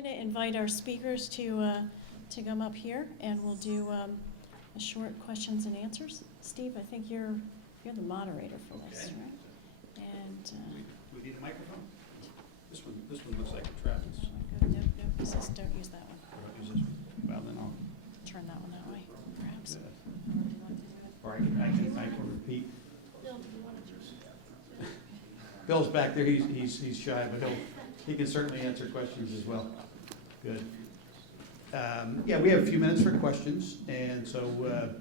going to invite our speakers to come up here, and we'll do a short questions and answers. Steve, I think you're the moderator for this, right? And Do we need a microphone? This one looks like a Travis. no, don't use that one. Use this one. Well, then I'll. Turn that one that way, perhaps. Or I can repeat. Bill's back there. He's shy, but he can certainly answer questions as well. Good. Yeah, we have a few minutes for questions, and so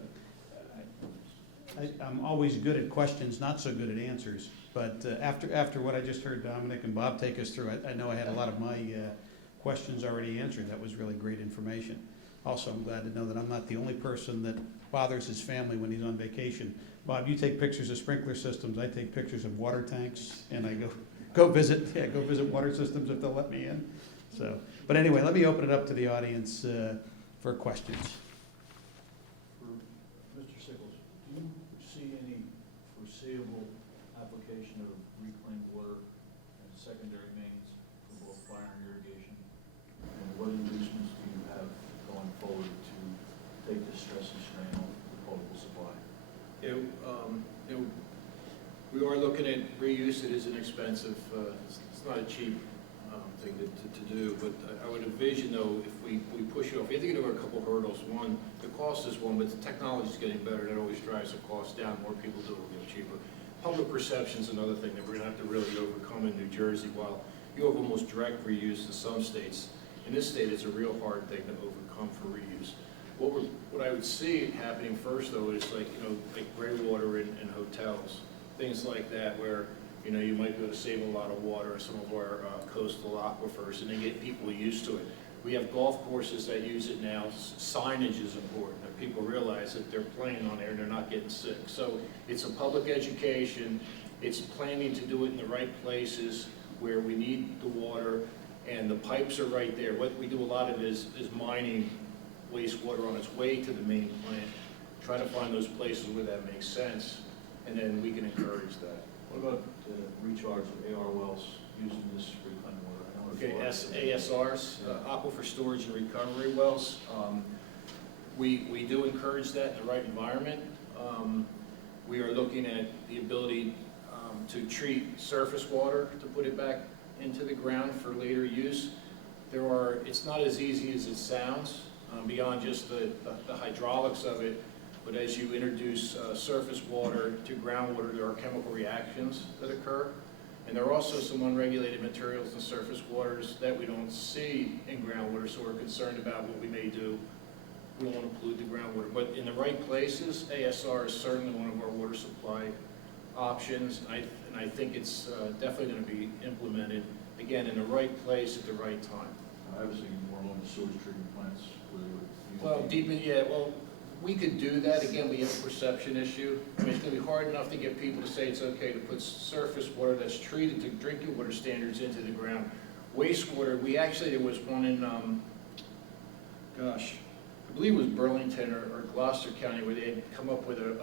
I'm always good at questions, not so good at answers. But after what I just heard Dominic and Bob take us through, I know I had a lot of my questions already answered. That was really great information. Also, I'm glad to know that I'm not the only person that bothers his family when he's on vacation. Bob, you take pictures of sprinkler systems. I take pictures of water tanks, and I go visit water systems if they'll let me in. So, but anyway, let me open it up to the audience for questions. For Mr. Sickles, do you see any foreseeable application of reclaimed water and secondary mains for both fire and irrigation? And what inducements do you have going forward to take the stress and strain off the potable supply? We are looking at reuse. It is an expensive, it's not a cheap thing to do, but I would envision though, if we push it off, you have to get over a couple hurdles. One, the cost is one, but the technology is getting better. That always drives the cost down. More people do it, it'll get cheaper. Public perception is another thing that we're going to have to really overcome in New Jersey. While you have almost direct reuse in some states, in this state it's a real hard thing to overcome for reuse. What I would see happening first though is like gray water in hotels, things like that, where you might be able to save a lot of water in some of our coastal aquifers, and then get people used to it. We have golf courses that use it now. Signage is important, that people realize that they're playing on there and they're not getting sick. So it's a public education. It's planning to do it in the right places where we need the water, and the pipes are right there. What we do a lot of is mining wastewater on its way to the main plant. Try to find those places where that makes sense, and then we can encourage that. What about the recharge of AR wells using this reclaimed water? I know it's Okay, ASRs, aquifer storage and recovery wells. We do encourage that in the right environment. We are looking at the ability to treat surface water to put it back into the ground for later use. It's not as easy as it sounds, beyond just the hydraulics of it. But as you introduce surface water to groundwater, there are chemical reactions that occur. And there are also some unregulated materials in surface waters that we don't see in groundwater, so we're concerned about what we may do. We don't want to pollute the groundwater. But in the right places, ASR is certainly one of our water supply options. And I think it's definitely going to be implemented, again, in the right place at the right time. I was thinking more along the sewage treatment plants where they would use Well, we could do that. Again, we have a perception issue. I mean, it's going to be hard enough to get people to say it's okay to put surface water that's treated to drinking water standards into the ground. Wastewater, there was one in, I believe it was Burlington or Gloucester County, where they had come up with a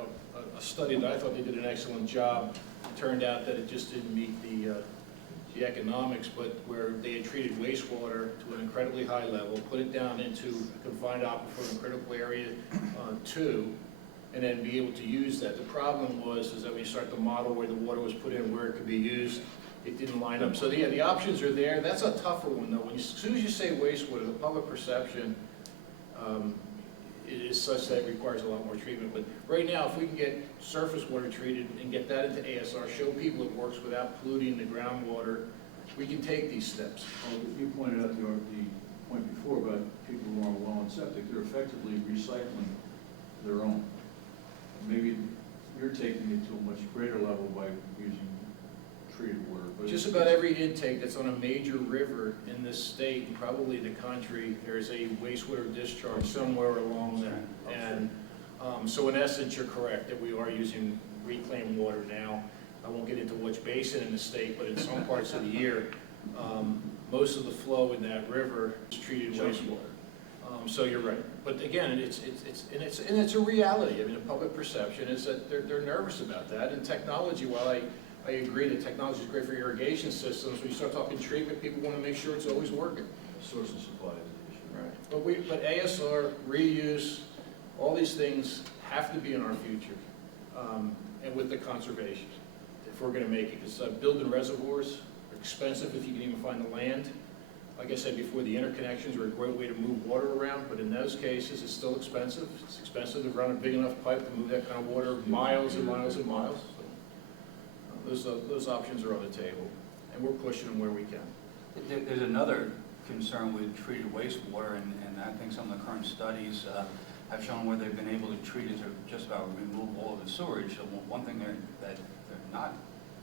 study that I thought they did an excellent job. It turned out that it just didn't meet the economics, but where they had treated wastewater to an incredibly high level, put it down into a confined aquifer in critical area 2, and then be able to use that. The problem is that when you start to model where the water was put in, where it could be used, it didn't line up. So yeah, the options are there. That's a tougher one though. As soon as you say wastewater, the public perception is such that it requires a lot more treatment. But right now, if we can get surface water treated and get that into ASR, show people it works without polluting the groundwater, we can take these steps. Well, you pointed out the point before about people who are well and septic. They're effectively recycling their own. Maybe you're taking it to a much greater level by using treated water. But Just about every intake that's on a major river in this state and probably the country, there's a wastewater discharge somewhere along there. And so in essence, you're correct that we are using reclaimed water now. I won't get into which basin in the state, but in some parts of the year, most of the flow in that river is treated wastewater. So you're right. But again, it's a reality. I mean, the public perception is that they're nervous about that. And technology, while I agree that technology is great for irrigation systems, when you start talking treatment, people want to make sure it's always working. source and supply is the issue. Right. But ASR, reuse, all these things have to be in our future, and with the conservation, if we're gonna make it, because building reservoirs are expensive if you can even find the land. Like I said before, the interconnections are a great way to move water around, but in those cases, it's still expensive. It's expensive to run a big enough pipe to move that kind of water miles and miles and miles. So, those options are on the table, and we're pushing them where we can. There's another concern with treated wastewater, and I think some of the current studies have shown where they've been able to treat it to just about remove all of the sewage. So one thing that they're not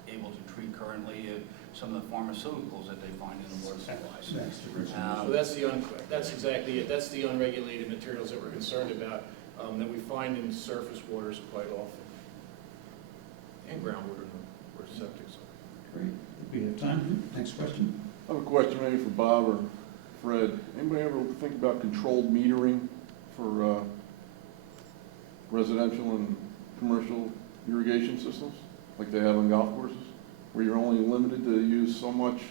able to treat currently is some of the pharmaceuticals that they find in the water supplies. So that's exactly it. That's the unregulated materials that we're concerned about, that we find in surface waters quite often, and groundwater or septic. Great. We have time. Next question. I have a question maybe for Bob or Fred. Anybody ever think about controlled metering for residential and commercial irrigation systems, like they have on golf courses, where you're only limited to use so much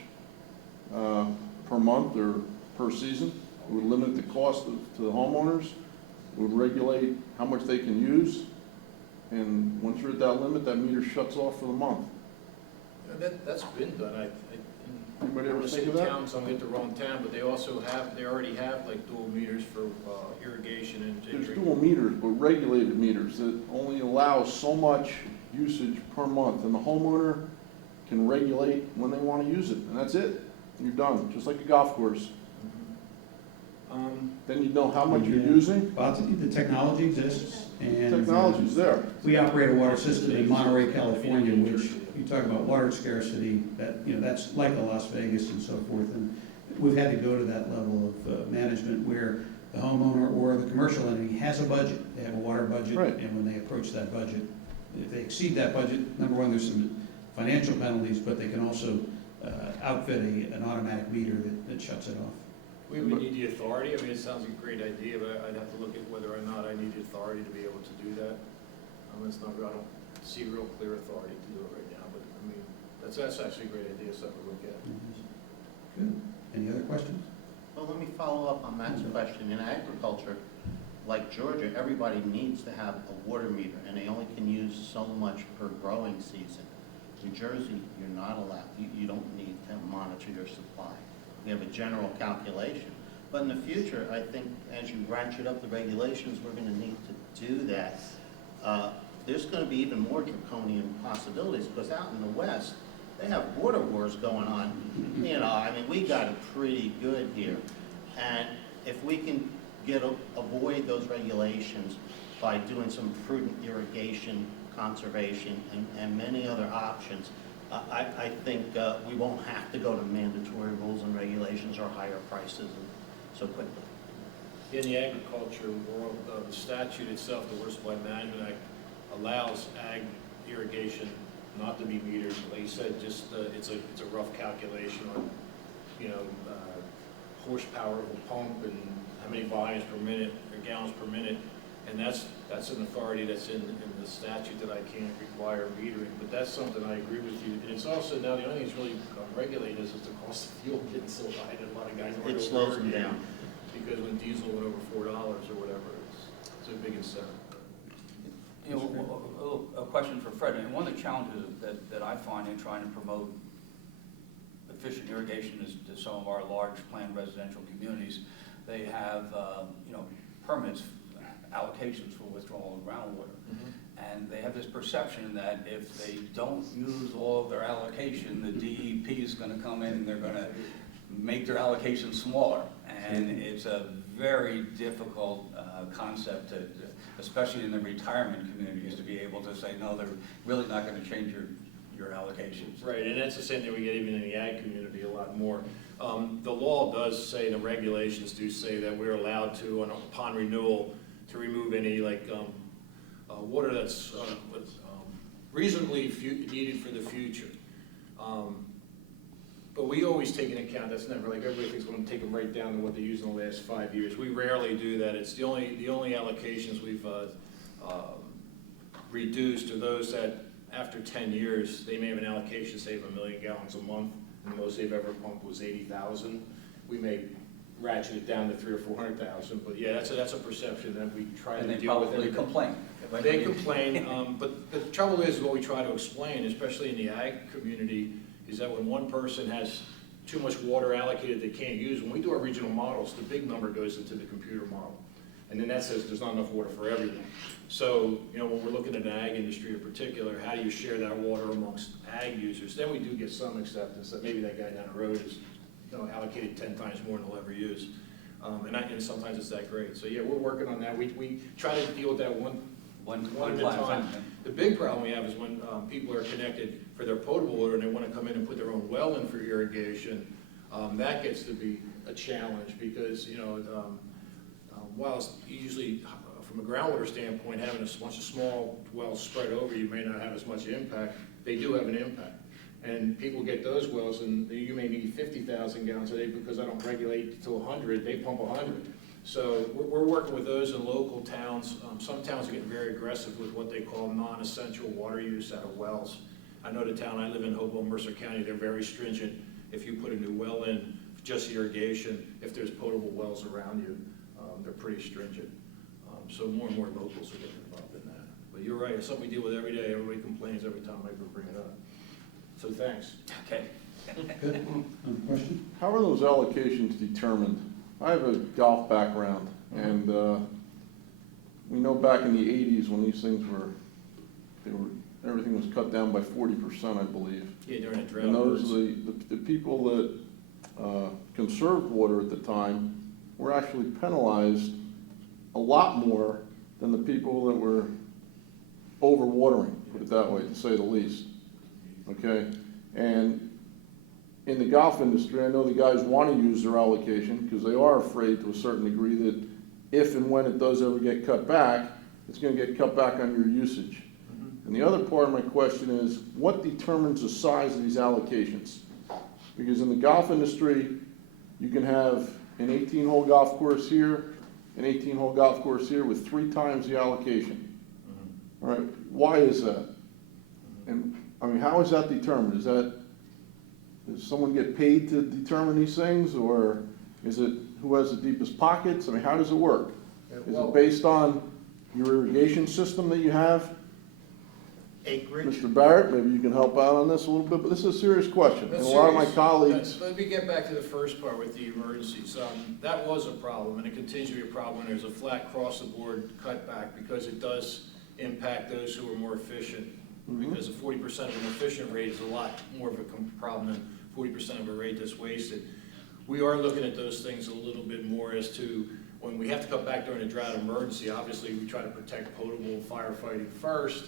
per month or per season? It would limit the cost to the homeowners, it would regulate how much they can use, and once you're at that limit, that meter shuts off for the month. That's been done. Anybody ever The think city of that? towns, I'm get the wrong town, but they already have like dual meters for irrigation and There's drinking. dual meters, but regulated meters that only allow so much usage per month, and the homeowner can regulate when they want to use it, and that's it. You're done, just like a golf course. Then you know how much you're using. Bob, the technology exists, and Technology's there. we operate a water system in Monterey, California, which you talk about water scarcity, that's like a Las Vegas and so forth. And we've had to go to that level of management where the homeowner or the commercial entity has a budget. They have a water budget, Right. and when they approach that budget, if they exceed that budget, number one, there's some financial penalties, but they can also outfit an automatic meter that shuts it off. We would need the authority. I mean, it sounds like a great idea, but I'd have to look at whether or not I need the authority to be able to do that. I don't see real clear authority to do it right now, but I mean, that's actually a great idea, something to look at. Good. Any other questions? Well, let me follow up on Matt's question. In agriculture, like Georgia, everybody needs to have a water meter, and they only can use so much per growing season. New Jersey, you're not allowed, you don't need to monitor your supply. We have a general calculation. But in the future, I think as you ratchet up the regulations, we're going to need to do that. There's going to be even more draconian possibilities, because out in the West, they have water wars going on. I mean, we got it pretty good here. And if we can avoid those regulations by doing some prudent irrigation, conservation, and many other options, I think we won't have to go to mandatory rules and regulations or higher prices so quickly. In the agriculture world, the statute itself, the Water Supply Management Act, allows ag irrigation not to be metered. Like you said, just it's a rough calculation on, horsepower of a pump and how many volumes per minute or gallons per minute, and that's an authority that's in the statute that I can't require metering. But that's something I agree with you. And it's also now the only thing that's really regulated is the cost of fuel getting so high that a lot of guys aren't It slows them down. because when diesel went over $4 or whatever, it's a big incentive. A question for Fred. And one of the challenges that I find in trying to promote efficient irrigation is to some of our large planned residential communities. They have, permits, allocations for withdrawal of groundwater. And they have this perception that if they don't use all of their allocation, the DEP is going to come in and they're going to make their allocation smaller. And it's a very difficult concept, especially in the retirement communities, to be able to say, no, they're really not going to change your allocations. Right, and that's the same thing we get even in the ag community a lot more. The law does say, the regulations do say that we're allowed to, upon renewal, to remove any water that's reasonably needed for the future. But we always take into account, that's never like everybody thinks we're going to take them right down to what they used in the last 5 years. We rarely do that. It's the only allocations we've reduced are those that after 10 years, they may have an allocation, say, of 1 million gallons a month, and the most they've ever pumped was 80,000. We may ratchet it down to 300,000 or 400,000, but yeah, that's a perception that we try And to they deal with. probably every- complain. They complain, but the trouble is, what we try to explain, especially in the ag community, is that when one person has too much water allocated they can't use, when we do our regional models, the big number goes into the computer model. And then that says there's not enough water for everyone. So, when we're looking at the ag industry in particular, how do you share that water amongst ag users? Then we do get some acceptance that maybe that guy down the road is, allocated 10 times more than he'll ever use. And sometimes it's that great. So yeah, we're working on that. We try to deal with that one at a time. The big problem we have is when people are connected for their potable water and they want to come in and put their own well in for irrigation, that gets to be a challenge because, while it's usually, from a groundwater standpoint, having a bunch of small wells spread over, you may not have as much impact. They do have an impact. And people get those wells and you may need 50,000 gallons a day because I don't regulate to 100, they pump 100. So we're working with those in local towns. Some towns are getting very aggressive with what they call non-essential water use out of wells. I know the town I live in, Hobo, Mercer County, they're very stringent. If you put a new well in, just irrigation, if there's potable wells around you, they're pretty stringent. So more and more locals are getting involved in that. But you're right, it's something we deal with every day. Everybody complains every time I bring it up. So thanks. Okay. Good. Question? How are those allocations determined? I have a golf background, and we know back in the 80s when these things everything was cut down by 40%, I believe. Yeah, during a drought. And those, the people that conserved water at the time were actually penalized a lot more than the people that were overwatering, put it that way, to say the least. Okay? And in the golf industry, I know the guys want to use their allocation because they are afraid to a certain degree that if and when it does ever get cut back, it's going to get cut back on your usage. And the other part of my question is, what determines the size of these allocations? Because in the golf industry, you can have an 18-hole golf course here, an 18-hole golf course here with 3 times the allocation. All right, why is that? And I mean, how is that determined? Does someone get paid to determine these things, or is it who has the deepest pockets? I mean, how does it work? Is it based on your irrigation system that you have? Acreage. Mr. Barrett, maybe you can help out on this a little bit, but this is a serious question. And a lot of my colleagues, Let me get back to the first part with the emergencies. That was a problem, and it continues to be a problem when there's a flat across-the-board cutback because it does impact those who are more efficient. Because a 40% of an efficient rate is a lot more of a problem than 40% of a rate that's wasted. We are looking at those things a little bit more as to when we have to cut back during a drought emergency. Obviously, we try to protect potable firefighting first.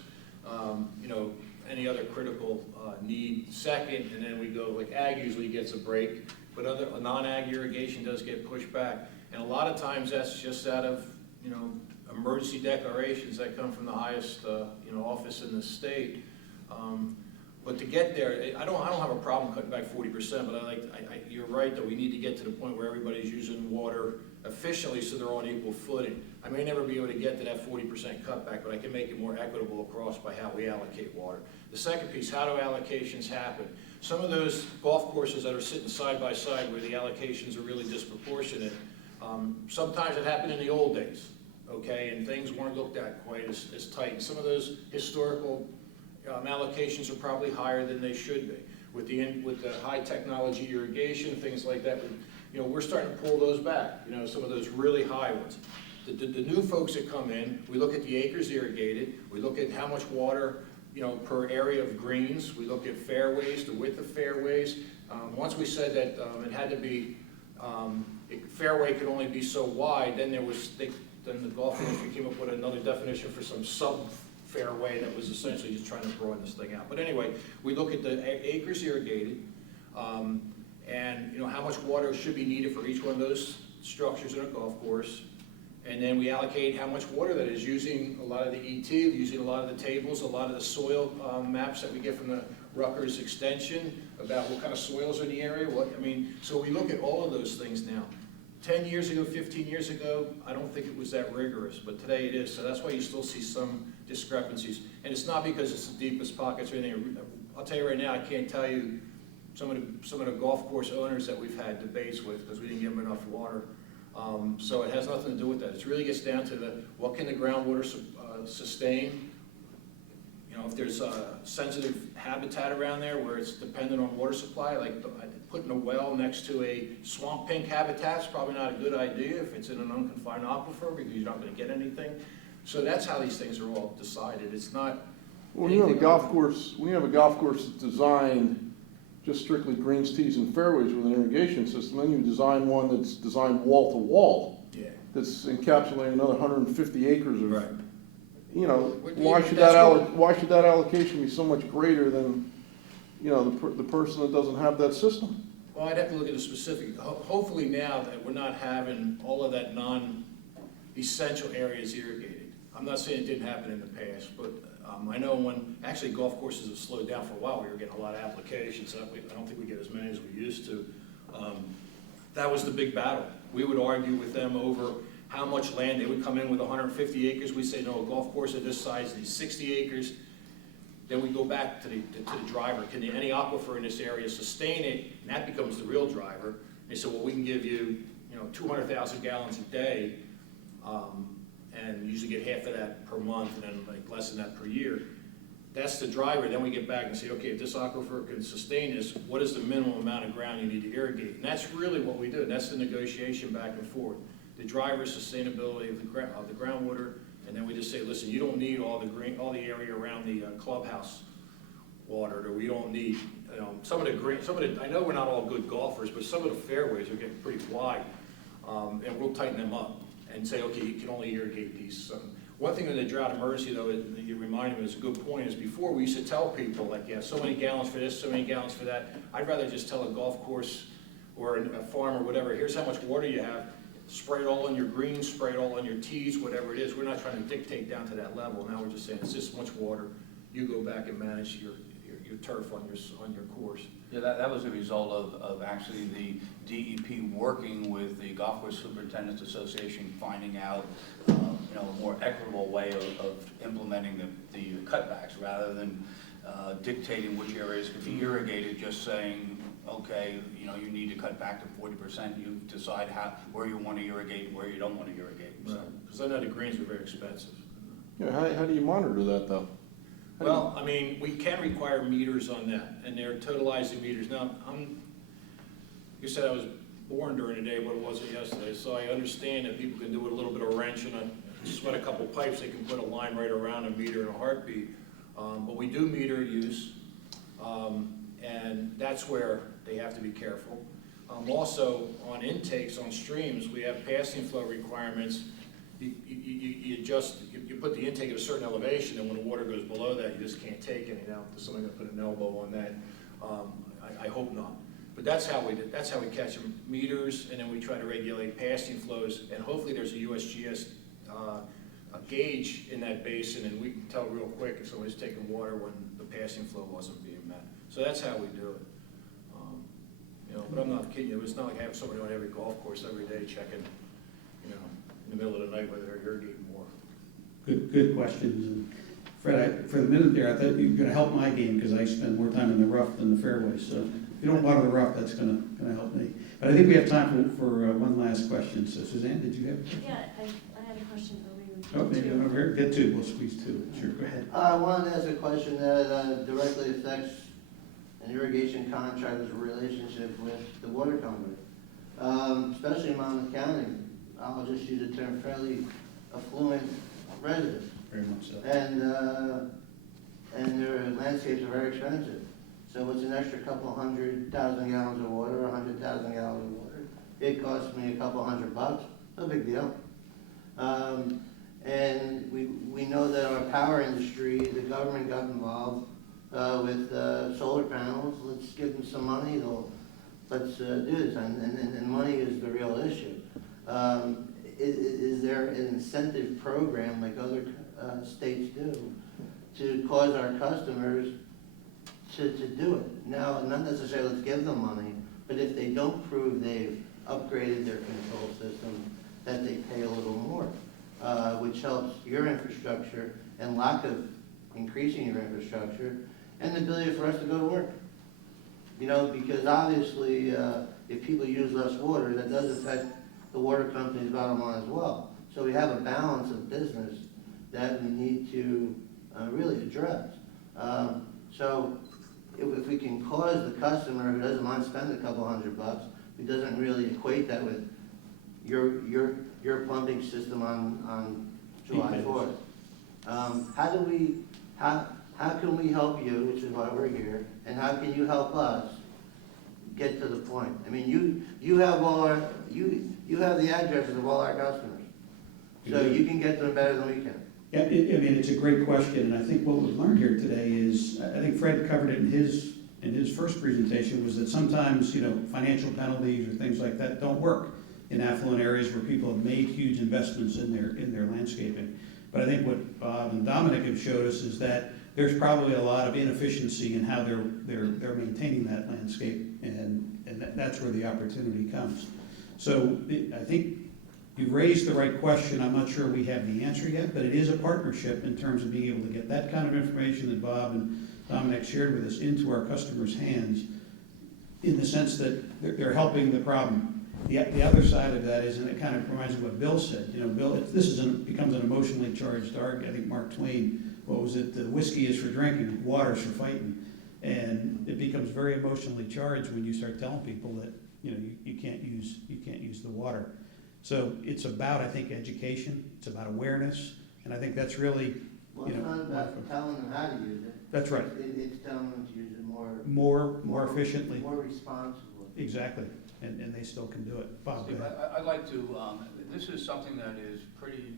Any other critical need second, and then we go, like ag usually gets a break, but non-ag irrigation does get pushed back. And a lot of times that's just out of, emergency declarations that come from the highest, office in the state. But to get there, I don't have a problem cutting back 40%, but you're right that we need to get to the point where everybody's using water efficiently so they're on equal footing. I may never be able to get to that 40% cutback, but I can make it more equitable across by how we allocate water. The second piece, how do allocations happen? Some of those golf courses that are sitting side by side where the allocations are really disproportionate, sometimes it happened in the old days, okay, and things weren't looked at quite as tight. And some of those historical allocations are probably higher than they should be. With the high technology irrigation, things like that, we're starting to pull those back, some of those really high ones. The new folks that come in, we look at the acres irrigated, we look at how much water, per area of greens, we look at fairways, the width of fairways. Once we said that it had to be, fairway could only be so wide, then then the golf industry came up with another definition for some sub-fairway that was essentially just trying to broaden this thing out. But anyway, we look at the acres irrigated, and how much water should be needed for each one of those structures in a golf course. And then we allocate how much water that is, using a lot of the ET, using a lot of the tables, a lot of the soil maps that we get from the Rutgers extension about what kind of soils are in the area. So we look at all of those things now. 10 years ago, 15 years ago, I don't think it was that rigorous, but today it is. So that's why you still see some discrepancies. And it's not because it's the deepest pockets or anything. I'll tell you right now, I can't tell you some of the golf course owners that we've had debates with because we didn't give them enough water. So it has nothing to do with that. It really gets down to what can the groundwater sustain? You know, if there's a sensitive habitat around there where it's dependent on water supply, like putting a well next to a swamp pink habitat is probably not a good idea if it's in an unconfined aquifer because you're not going to get anything. So that's how these things are all decided. It's not. When you have a golf course, that's designed just strictly greens, tees, and fairways with an irrigation system, then you design one that's designed wall to wall. Yeah. That's encapsulating another 150 acres of. Right. You know, Why should that allocation be so much greater than, you know, the person that doesn't have that system? Well, I'd have to look at the specific. Hopefully now that we're not having all of that non-essential areas irrigated. I'm not saying it didn't happen in the past, but I know when actually golf courses have slowed down for a while, we were getting a lot of applications. I don't think we get as many as we used to. That was the big battle. We would argue with them over how much land. They would come in with 150 acres. We say, no, a golf course of this size needs 60 acres. Then we go back to the driver. Can any aquifer in this area sustain it? And that becomes the real driver. They said, well, we can give you, 200,000 gallons a day, and usually get half of that per month, and then like less than that per year. That's the driver. Then we get back and say, okay, if this aquifer can sustain this, what is the minimum amount of ground you need to irrigate? And that's really what we do. That's the negotiation back and forth. The driver's sustainability of the groundwater, and then we just say, listen, you don't need all the area around the clubhouse watered, or we don't need, some of the, I know we're not all good golfers, but some of the fairways are getting pretty wide, and we'll tighten them up and say, okay, you can only irrigate these. One thing in the drought emergency, though, that you reminded me is a good point, is before we used to tell people, like, yeah, so many gallons for this, so many gallons for that. I'd rather just tell a golf course or a farm or whatever, here's how much water you have. Spray it all on your greens, spray it all on your tees, whatever it is. We're not trying to dictate down to that level. Now we're just saying, it's this much water. You go back and manage your turf on your course. Yeah, that was a result of actually the DEP working with the Golf Course Superintendents Association, finding out a more equitable way of implementing the cutbacks rather than dictating which areas could be irrigated, just saying, okay, you need to cut back to 40%. You decide where you want to irrigate and where you don't want to irrigate. Because I know the greens are very expensive. Yeah, how do you monitor that though? Well, I mean, we can require meters on that, and they're totalizing meters. Now, you said I was born during the day, but it wasn't yesterday, so I understand that people can do with a little bit of wrench and sweat a couple pipes, they can put a line right around a meter in a heartbeat. But we do meter use, and that's where they have to be careful. Also, on intakes, on streams, we have passing flow requirements. You put the intake at a certain elevation, and when the water goes below that, you just can't take any. Now, is somebody going to put an elbow on that? I hope not. But that's how we catch them, meters, and then we try to regulate passing flows, and hopefully there's a USGS a gauge in that basin, and we can tell real quick if somebody's taking water when the passing flow wasn't being met. So that's how we do it. But I'm not kidding you. It's not like I have somebody on every golf course every day checking, in the middle of the night whether they're irrigating more. Good questions. And Fred, for the minute there, I thought you were going to help my game because I spend more time in the rough than the fairways. So if you don't water the rough, that's going to help me. But I think we have time for one last question. So Suzanne, did you have? Yeah, I had a question. Oh, maybe over here. Get two. We'll squeeze two. Sure, go ahead. I wanted to ask a question that directly affects an irrigation contractor's relationship with the water company, especially in Monmouth County. I'll just use the term fairly affluent residents. Very much so. And their landscapes are very expensive. So it's an extra couple 100,000 gallons of water, 100,000 gallons of water. It costs me a couple $100. No big deal. And we know that our power industry, the government got involved with solar panels. Let's give them some money. Let's do this. And money is the real issue. Is there an incentive program like other states do to cause our customers to do it? Now, not necessarily let's give them money, but if they don't prove they've upgraded their control system, that they pay a little more, which helps your infrastructure and lack of increasing your infrastructure and the ability for us to go to work. You know, because obviously, if people use less water, that does affect the water company's bottom line as well. So we have a balance of business that we need to really address. So if we can cause the customer who doesn't mind spending a couple $100, who doesn't really equate that with your pumping system on July 4th, how can we help you, which is why we're here, and how can you help us get to the point? I mean, you have you have the addresses of all our customers, so you can get them better than we can. Yeah, I mean, it's a great question, and I think what we've learned here today is, I think Fred covered it in his first presentation, was that sometimes, financial penalties or things like that don't work in affluent areas where people have made huge investments in their landscaping. But I think what Bob and Dominic have showed us is that there's probably a lot of inefficiency in how they're maintaining that landscape, and that's where the opportunity comes. So I think you've raised the right question. I'm not sure we have the answer yet, but it is a partnership in terms of being able to get that kind of information that Bob and Dominic shared with us into our customers' hands, in the sense that they're helping the problem. The other side of that is, and it kind of reminds me of what Bill said, Bill, becomes an emotionally charged argument. I think Mark Twain, what was it? The whiskey is for drinking, water's for fighting. And it becomes very emotionally charged when you start telling people that, you can't use the water. So it's about, I think, education, it's about awareness, and I think that's really, Well, it's not about telling them how to use it. That's right. It's telling them to use it More efficiently. more responsibly. Exactly, and they still can do it. Bob, go Steve, ahead. I'd like to, this is something that is pretty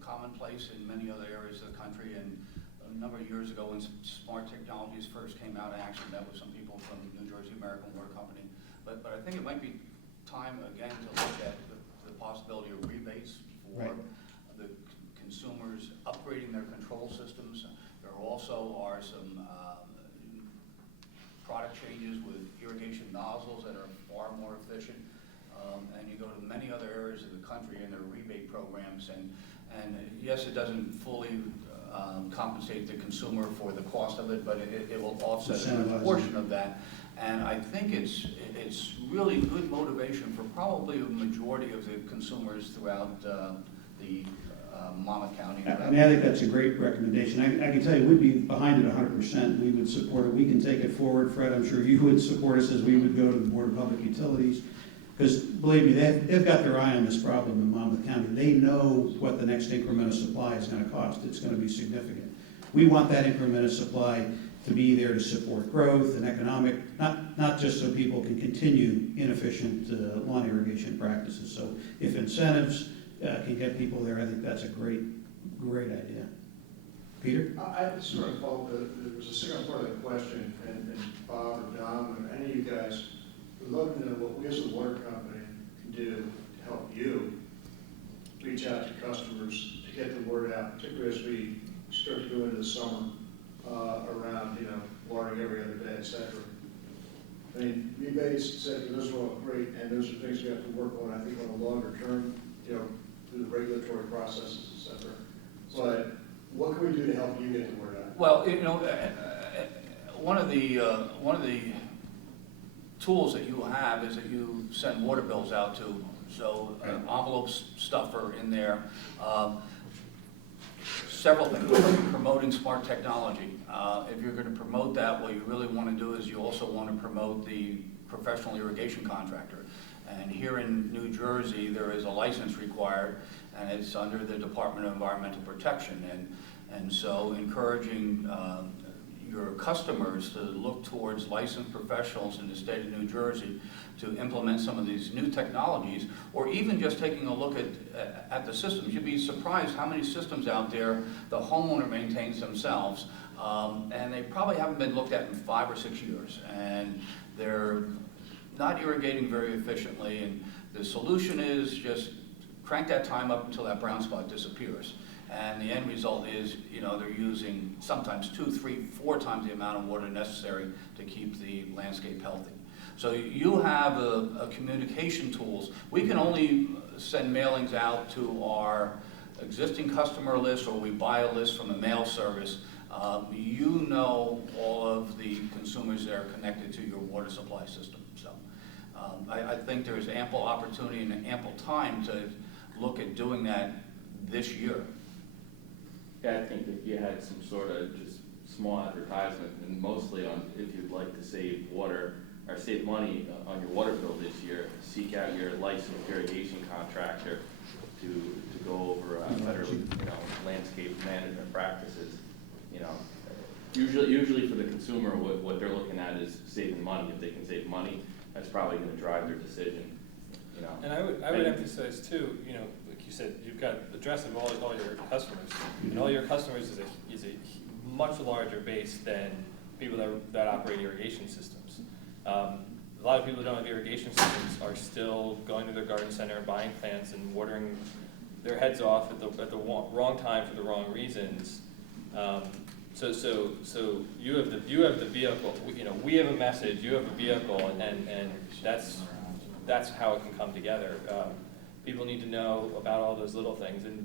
commonplace in many other areas of the country, and a number of years ago when smart technologies first came out, I actually met with some people from New Jersey American Water Company. But I think it might be time again to look at the possibility of rebates for Right. the consumers upgrading their control systems. There also are some product changes with irrigation nozzles that are far more efficient. And you go to many other areas of the country and there are rebate programs, and yes, it doesn't fully compensate the consumer for the cost of it, but it will offset a portion of that. And I think it's really good motivation for probably a majority of the consumers throughout the Monmouth County. I mean, I think that's a great recommendation. I can tell you, we'd be behind it 100%. We would support it. We can take it forward. Fred, I'm sure you would support us as we would go to the Board of Public Utilities. Because believe me, they've got their eye on this problem in Monmouth County. They know what the next increment of supply is going to cost. It's going to be significant. We want that increment of supply to be there to support growth and economic, not just so people can continue inefficient lawn irrigation practices. So if incentives can get people there, I think that's a great idea. Peter? I just sort of follow, there was a second part of the question, and Bob or Dom or any of you guys would love to know what we as a water company can do to help you reach out to customers to get the word out, particularly as we start to go into the summer around, watering every other day, et cetera. I mean, rebates, et cetera, those are all great, and those are things we have to work on, I think, on a longer term, through the regulatory processes, et cetera. But what can we do to help you get the word out? Well, one of the tools that you have is that you send water bills out to, so envelope stuffer in there. Several things, promoting smart technology. If you're going to promote that, what you really want to do is you also want to promote the professional irrigation contractor. And here in New Jersey, there is a license required, and it's under the Department of Environmental Protection. And so encouraging your customers to look towards licensed professionals in the state of New Jersey to implement some of these new technologies, or even just taking a look at the systems. You'd be surprised how many systems out there the homeowner maintains themselves, and they probably haven't been looked at in 5 or 6 years. And they're not irrigating very efficiently, and the solution is just crank that time up until that brown spot disappears. And the end result is, they're using sometimes 2, 3, 4 times the amount of water necessary to keep the landscape healthy. So you have a communication tools. We can only send mailings out to our existing customer list, or we buy a list from a mail service. You know all of the consumers that are connected to your water supply system. So I think there's ample opportunity and ample time to look at doing that this year. Yeah, I think if you had some sort of just small advertisement, and mostly on if you'd like to save water or save money on your water bill this year, seek out your licensed irrigation contractor to go over better, landscape management practices. Usually for the consumer, what they're looking at is saving money. If they can save money, that's probably going to drive their decision. And I would emphasize too, like you said, you've got addressing all your customers, and all your customers is a much larger base than people that operate irrigation systems. A lot of people who don't have irrigation systems are still going to their garden center, buying plants, and watering their heads off at the wrong time for the wrong reasons. So you have the vehicle. We have a message. You have a vehicle, and that's how it can come together. People need to know about all those little things, and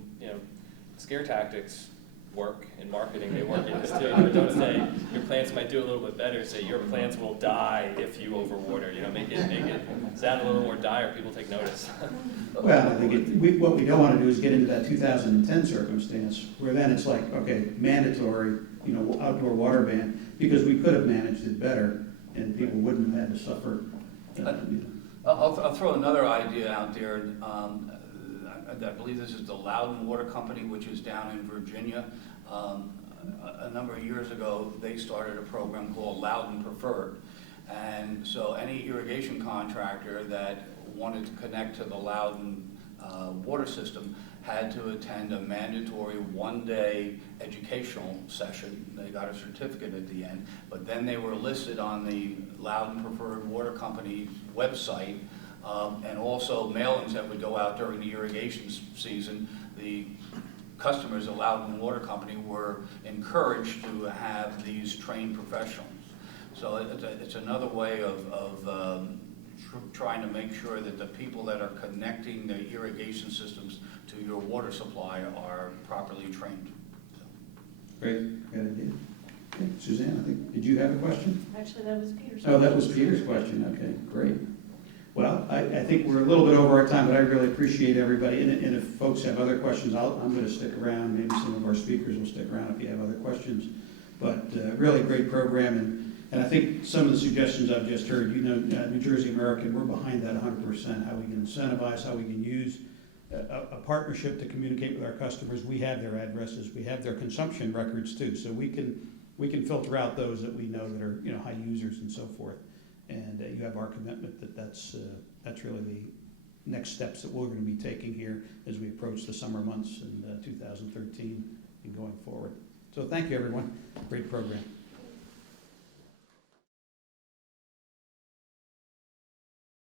scare tactics work in marketing. They work in this too. Don't say your plants might do a little bit better. Say your plants will die if you overwater. Make it sound a little more dire. People take notice. Well, I think what we don't want to do is get into that 2010 circumstance where then it's like, okay, mandatory, outdoor water ban, because we could have managed it better and people wouldn't have had to suffer. I'll throw another idea out there. I believe this is the Loudoun Water Company, which is down in Virginia. A number of years ago, they started a program called Loudoun Preferred. And so any irrigation contractor that wanted to connect to the Loudoun water system had to attend a mandatory one-day educational session. They got a certificate at the end, but then they were listed on the Loudoun Preferred Water Company website, and also mailings that would go out during the irrigation season. The customers of Loudoun Water Company were encouraged to have these trained professionals. So it's another way of trying to make sure that the people that are connecting the irrigation systems to your water supply are properly trained. Great idea. Okay, Suzanne, I think, did you have a question? Actually, that was Peter's. Oh, that was Peter's question. Okay, great. Well, I think we're a little bit over our time, but I really appreciate everybody. And if folks have other questions, I'm going to stick around. Maybe some of our speakers will stick around if you have other questions. But really great program. And I think some of the suggestions I've just heard, New Jersey American, we're behind that 100%, how we can incentivize, how we can use a partnership to communicate with our customers. We have their addresses, we have their consumption records too, so we can filter out those that we know that are high users and so forth. And you have our commitment that's really the next steps that we're going to be taking here as we approach the summer months in 2013 and going forward. So thank you, everyone. Great program.